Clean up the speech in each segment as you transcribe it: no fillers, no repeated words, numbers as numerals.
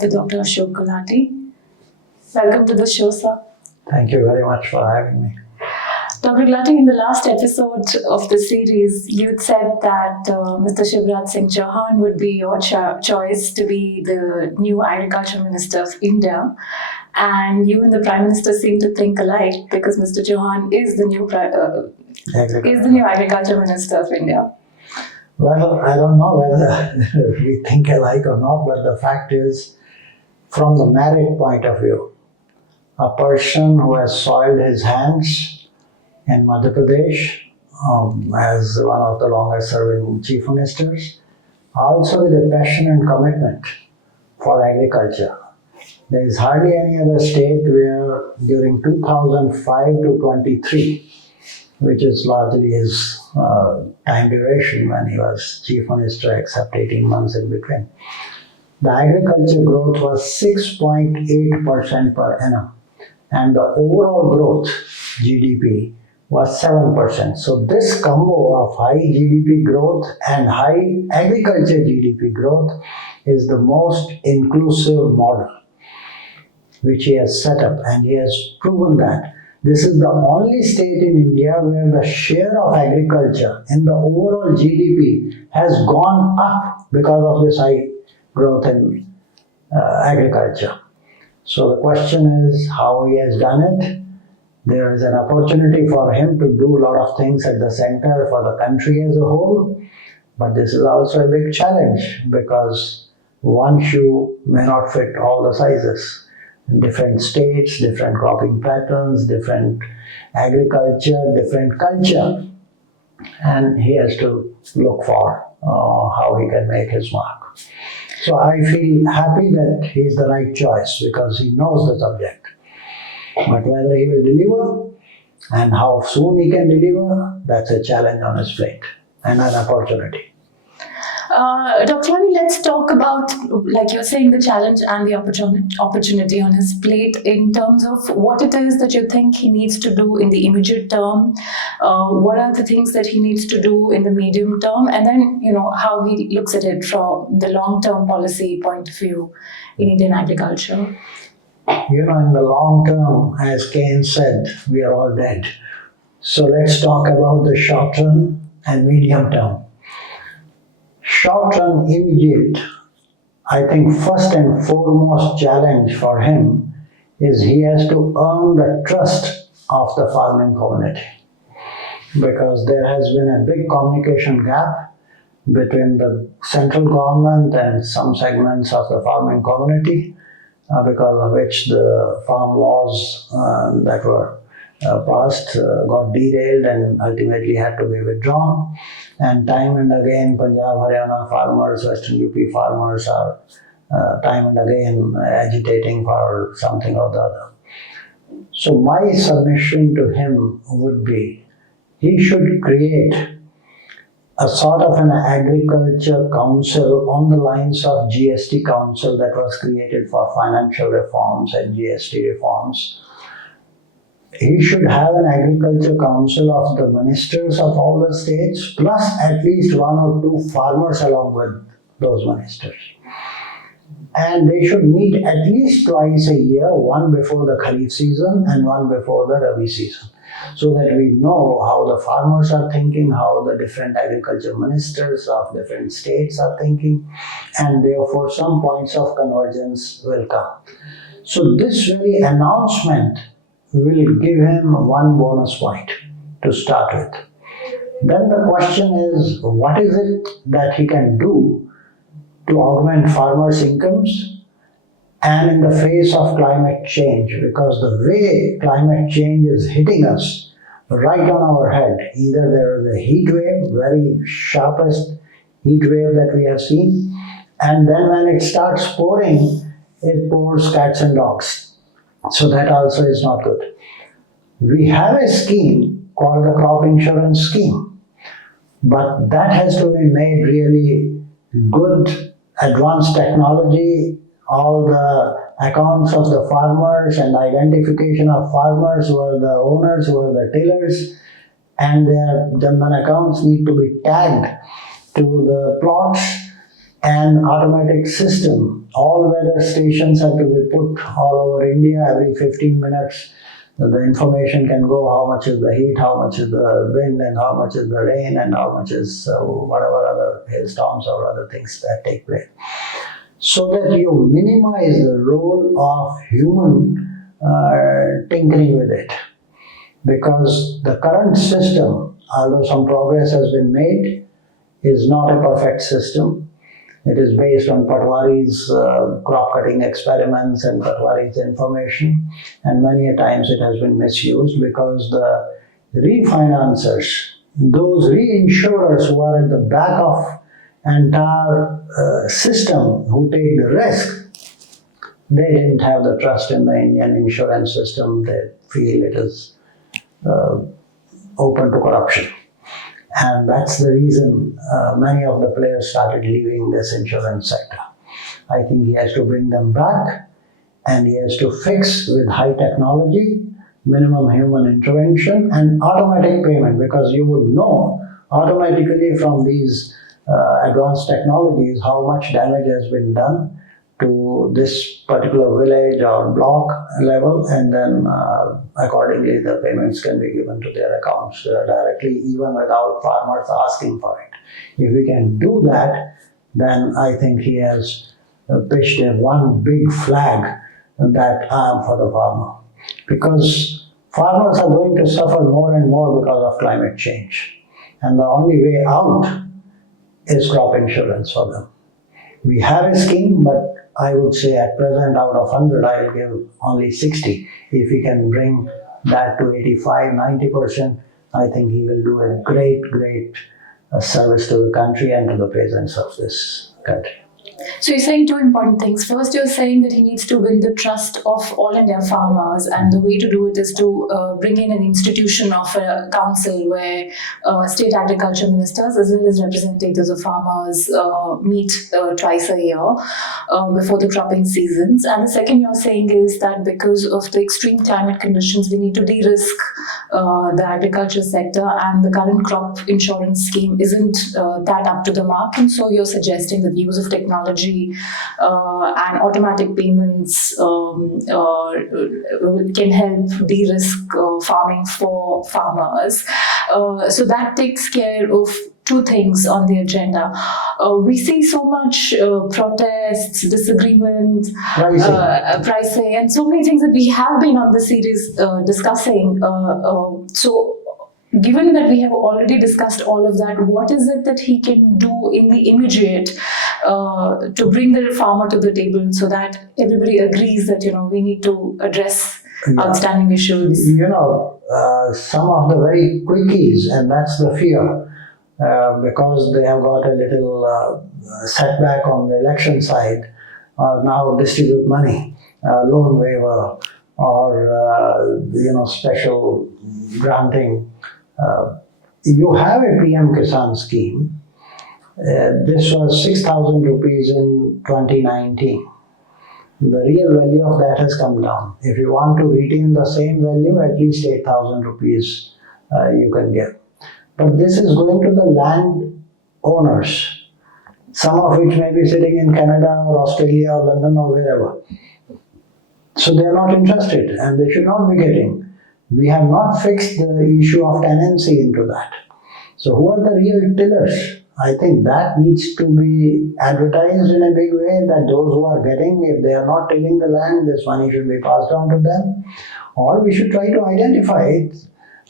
up with Dr. Ashok Gulati. Welcome to the show, sir. Thank you very much for having me. Dr. Gulati, in the last episode of the series, you'd said that Mr. Shivraj Singh Chauhan would be your choice to be the new Agriculture Minister of India. And you and the Prime Minister seem to think alike because Mr. Chauhan is the new Agriculture Minister of India. Well, I don't know whether we think alike or not, but the fact is, from the merit point of view, a person who has soiled his hands in Madhya Pradesh as one of the longest serving chief ministers, also with a passion and commitment for agriculture. There is hardly any other state where during 2005 to 23, which is largely his time duration when he was chief minister, except 18 months in between, the agriculture growth was 6.8% per annum, and the overall growth, GDP, was 7%. So this combo of high GDP growth and high agriculture GDP growth is the most inclusive model which he has set up, and he has proven that. This is the only state in India where the share of agriculture in the overall GDP has gone up because of this high growth in agriculture. So the question is how he has done it. There is an opportunity for him to do a lot of things at the center for the country as a whole, but this is also a big challenge because one shoe may not fit all the sizes. Different states, different cropping patterns, different agriculture, different culture, and he has to look for how he can make his mark. So I feel happy that he is the right choice because he knows the subject. But whether he will deliver and how soon he can deliver, that's a challenge on his plate and an opportunity. Dr. Gulati, let's talk about, like you're saying, the challenge and the opportunity on his plate in terms of what it is that you think he needs to do in the immediate term, what are the things that he needs to do in the medium term, and then, how he looks at it from the long-term policy point of view in Indian agriculture. In the long term, as Keynes said, we are all dead. So let's talk about the short term and medium term. Short term, immediate, I think first and foremost challenge for him is he has to earn the trust of the farming community, because there has been a big communication gap between the central government and some segments of the farming community, because of which the farm laws that were passed got derailed and ultimately had to be withdrawn. And time and again, Punjab, Haryana farmers, Western UP farmers are time and again agitating for something or the other. So my submission to him would be, he should create a sort of an agriculture council on the lines of GST council that was created for financial reforms and GST reforms. He should have an agriculture council of the ministers of all the states, plus at least one or two farmers along with those ministers. And they should meet at least twice a year, one before the Kharif season and one before the Rabi season, so that we know how the farmers are thinking, how the different agriculture ministers of different states are thinking, and therefore some points of convergence will come. So this very announcement will give him one bonus point to start with. Then the question is, what is it that he can do to augment farmers' incomes and in the face of climate change? Because the way climate change is hitting us right on our head, either there is a heat wave, very sharpest heat wave that we have seen, and then when it starts pouring, it pours cats and dogs. So that also is not good. We have a scheme called the crop insurance scheme, but that has to be made really good, advanced technology, all the accounts of the farmers and identification of farmers who are the owners, who are the tillers, and their Janman accounts need to be tagged to the plots an automatic system. All weather stations have to be put all over India every 15 minutes. The information can go how much is the heat, how much is the wind, and how much is the rain, and how much is whatever other hailstorms or other things that take place. So that you minimize the role of human tinkering with it. Because the current system, although some progress has been made, is not a perfect system. It is based on Patwari's crop cutting experiments and Patwari's information, and many a times it has been misused because the refinancers, those reinsurers who are at the back of entire system, who take the risk, they didn't have the trust in the Indian insurance system. They feel it is open to corruption. And that's the reason many of the players started leaving this insurance sector. I think he has to bring them back, and he has to fix with high technology, minimum human intervention, and automatic payment, because you would know automatically from these advanced technologies how much damage has been done to this particular village or block level, and then accordingly the payments can be given to their accounts directly, even without farmers asking for it. If we can do that, then I think he has pitched a one big flag that I am for the farmer. Because farmers are going to suffer more and more because of climate change. And the only way out is crop insurance for them. We have a scheme, but I would say at present out of 100, I'll give only 60. If we can bring that to 85, 90%, I think he will do a great service to the country and to the peasants of this country. So you're saying two important things. First, you're saying that he needs to win the trust of all India farmers, and the way to do it is to bring in an institution of a council where state agriculture ministers as well as representatives of farmers meet twice a year before the cropping seasons. And the second you're saying is that because of the extreme climate conditions, we need to de-risk the agriculture sector, and the current crop insurance scheme isn't that up to the mark. And so you're suggesting that the use of technology and automatic payments can help de-risk farming for farmers. So that takes care of two things on the agenda. We see so much protests, disagreement, pricing, and so many things that we have been on the series discussing. So given that we have already discussed all of that, what is it that he can do in the immediate to bring the farmer to the table so that everybody agrees that we need to address outstanding issues? Some of the very quickies, and that's the fear, because they have got a little setback on the election side, now distribute money, loan waiver, or special granting. You have a PM Kisan scheme. This was 6,000 rupees in 2019. The real value of that has come down. If you want to retain the same value, at least 8,000 rupees you can get. But this is going to the land owners, some of which may be sitting in Canada or Australia or London or wherever. So they are not interested, and they should not be getting. We have not fixed the issue of tenancy into that. So who are the real tillers? I think that needs to be advertised in a big way, that those who are getting, if they are not tilling the land, this money should be passed on to them. Or we should try to identify it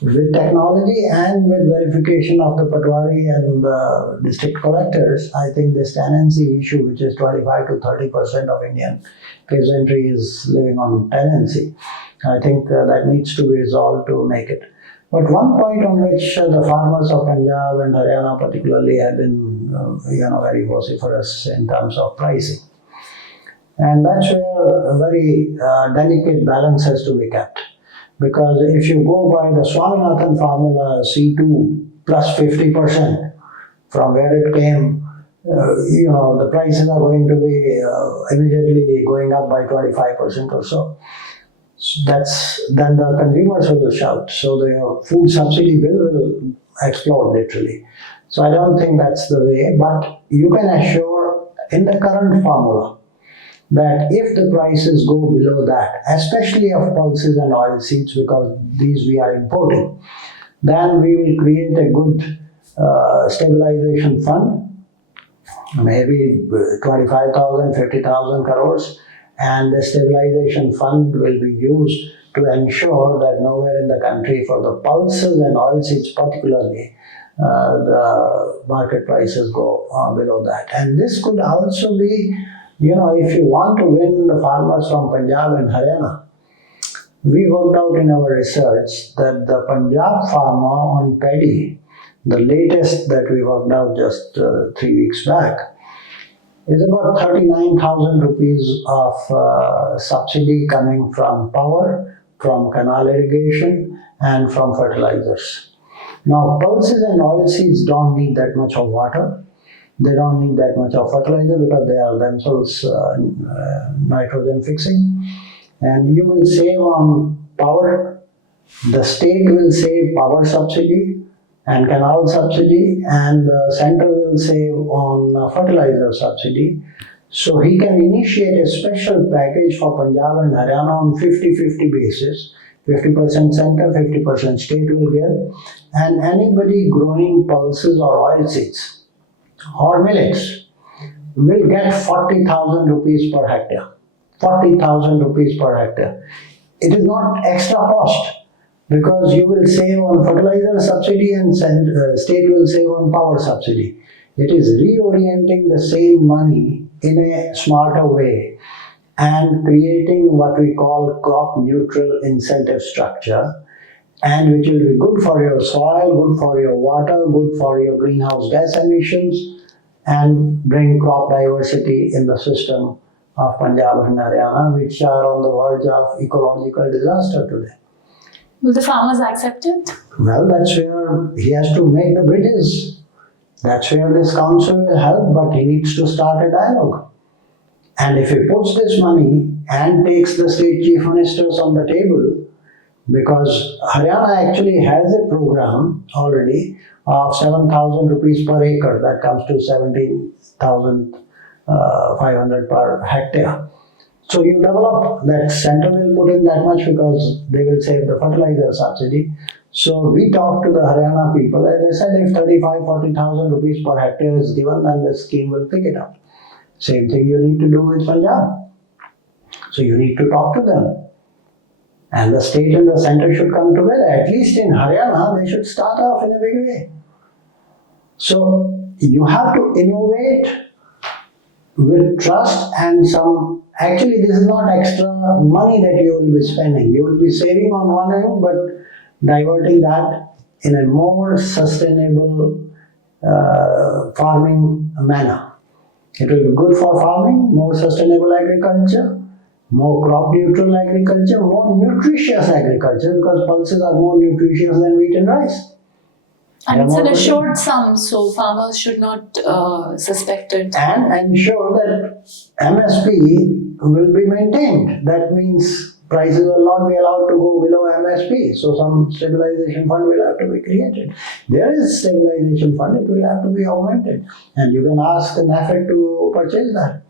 with technology and with verification of the Patwari and the district collectors. I think this tenancy issue, which is 25 to 30% of Indian peasantry is living on tenancy, I think that needs to be resolved to make it. But one point on which the farmers of Punjab and Haryana particularly have been very vociferous in terms of pricing. And that's where a very delicate balance has to be kept. Because if you go by the Swaminathan formula, C2 plus 50% from where it came, the prices are going to be immediately going up by 25% or so. Then the consumers will shout. So the food subsidy bill will explode literally. So I don't think that's the way. But you can assure in the current formula that if the prices go below that, especially of pulses and oilseeds, because these we are importing, then we will create a good stabilization fund, maybe 25,000, 50,000 crores, and the stabilization fund will be used to ensure that nowhere in the country for the pulses and oilseeds particularly, the market prices go below that. And this could also be, if you want to win the farmers from Punjab and Haryana, we worked out in our research that the Punjab farmer on paddy, the latest that we worked out just 3 weeks back, is about 39,000 rupees of subsidy coming from power, from canal irrigation, and from fertilizers. Now, pulses and oilseeds don't need that much of water. They don't need that much of fertilizer because they are themselves nitrogen fixing. And you will save on power. The state will save power subsidy and canal subsidy, and the center will save on fertilizer subsidy. So he can initiate a special package for Punjab and Haryana on 50-50 basis. 50% center, 50% state will give. And anybody growing pulses or oilseeds or millets will get 40,000 rupees per hectare. 40,000 rupees per hectare. It is not extra cost because you will save on fertilizer subsidy and state will save on power subsidy. It is reorienting the same money in a smarter way and creating what we call crop neutral incentive structure, and which will be good for your soil, good for your water, good for your greenhouse gas emissions, and bring crop diversity in the system of Punjab and Haryana, which are on the verge of ecological disaster today. Will the farmers accept it? Well, that's where he has to make the bridges. That's where this council will help, but he needs to start a dialogue. And if he puts this money and takes the state chief ministers on the table, because Haryana actually has a program already of 7,000 rupees per acre, that comes to 17,500 per hectare. So you develop that, center will put in that much because they will save the fertilizer subsidy. So we talked to the Haryana people and they said if 40,000 rupees per hectare is given, then the scheme will pick it up. Same thing you need to do with Punjab. So you need to talk to them. And the state and the center should come together. At least in Haryana, they should start off in a big way. So you have to innovate with trust and some. Actually, this is not extra money that you will be spending. You will be saving on one end, but diverting that in a more sustainable farming manner. It will be good for farming, more sustainable agriculture, more crop neutral agriculture, more nutritious agriculture, because pulses are more nutritious than wheat and rice. And it's an assured sum, so farmers should not suspect it. And ensure that MSP will be maintained. That means prices will not be allowed to go below MSP. So some stabilization fund will have to be created. There is stabilization fund, it will have to be augmented. And you can ask the NAFED to purchase that.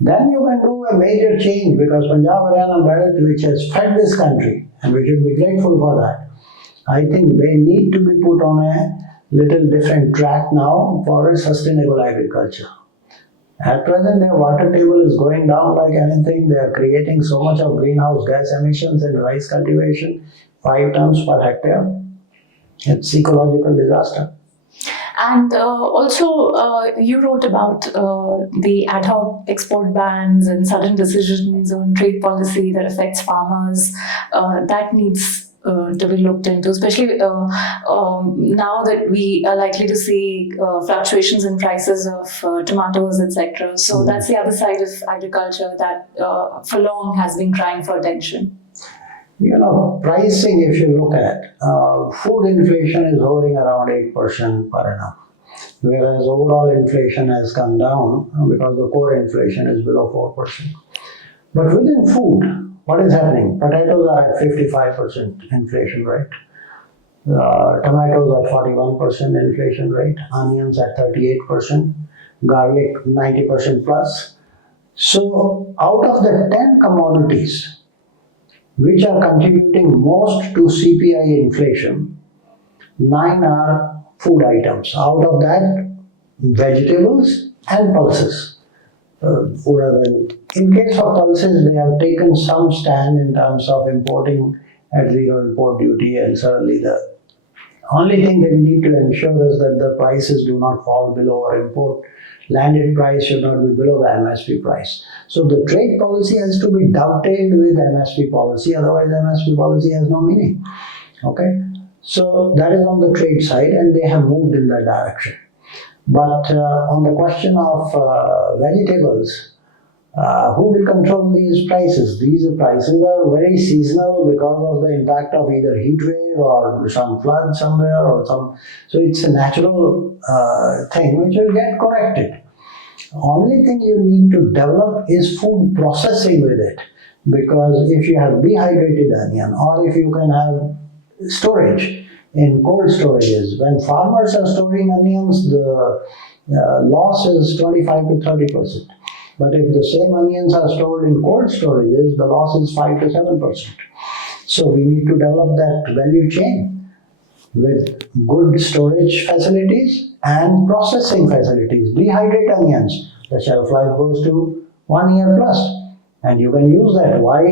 Then you can do a major change, because Punjab Haryana belt, which has fed this country, and we should be grateful for that, I think they need to be put on a little different track now for a sustainable agriculture. At present, their water table is going down like anything. They are creating so much of greenhouse gas emissions in rice cultivation, 5 tons per hectare. It's ecological disaster. And also, you wrote about the ad hoc export bans and sudden decisions on trade policy that affects farmers. That needs to be looked into, especially now that we are likely to see fluctuations in prices of tomatoes, etc. So that's the other side of agriculture that for long has been crying for attention. Pricing, if you look at, food inflation is hovering around 8% per annum, whereas overall inflation has come down because the core inflation is below 4%. But within food, what is happening? Potatoes are at 55% inflation rate. Tomatoes at 41% inflation rate. Onions at 38%. garlic 90% plus. So out of the 10 commodities which are contributing most to CPI inflation, 9 are food items. Out of that, vegetables and pulses. In case of pulses, they have taken some stand in terms of importing at zero import duty, and certainly the only thing they need to ensure is that the prices do not fall below our import landed price should not be below the MSP price. So the trade policy has to be dovetailed with MSP policy, otherwise MSP policy has no meaning. Okay, so that is on the trade side, and they have moved in that direction. But on the question of vegetables, who will control these prices? These prices are very seasonal because of the impact of either heat wave or some flood somewhere or some. So it's a natural thing which will get corrected. Only thing you need to develop is food processing with it, because if you have dehydrated onion or if you can have storage in cold storages, when farmers are storing onions, the loss is 25 to 30%. But if the same onions are stored in cold storages, the loss is 5 to 7%. So we need to develop that value chain with good storage facilities and processing facilities. Dehydrate onions, the shelf life goes to 1 year plus, and you can use that. Why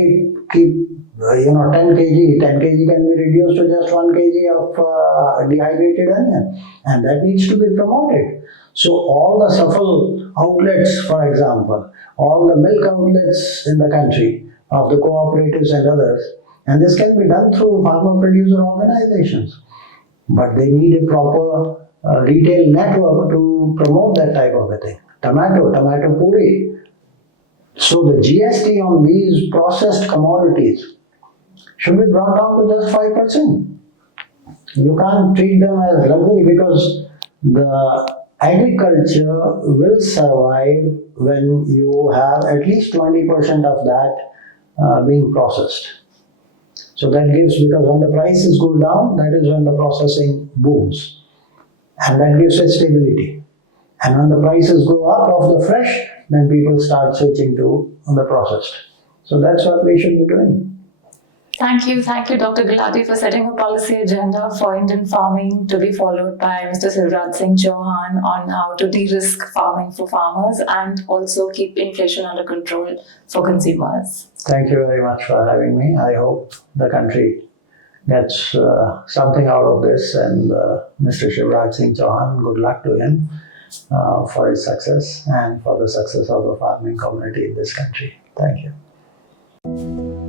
keep 10 kg? 10 kg can be reduced to just 1 kg of dehydrated onion, and that needs to be promoted. So all the SAFL outlets, for example, all the milk outlets in the country of the cooperatives and others, and this can be done through farmer-producer organizations, but they need a proper retail network to promote that type of a thing. Tomato puri. So the GST on these processed commodities should be brought down to just 5%. You can't treat them as luxury, because the agriculture will survive when you have at least 20% of that being processed. So that gives, because when the prices go down, that is when the processing booms, and that gives it stability. And when the prices go up of the fresh, then people start switching to the processed. So that's what we should be doing. Thank you, Dr. Gulati, for setting a policy agenda for Indian farming to be followed by Mr. Shivraj Singh Chauhan on how to de-risk farming for farmers and also keep inflation under control for consumers. Thank you very much for having me. I hope the country gets something out of this, and Mr. Shivraj Singh Chauhan, good luck to him for his success and for the success of the farming community in this country. Thank you.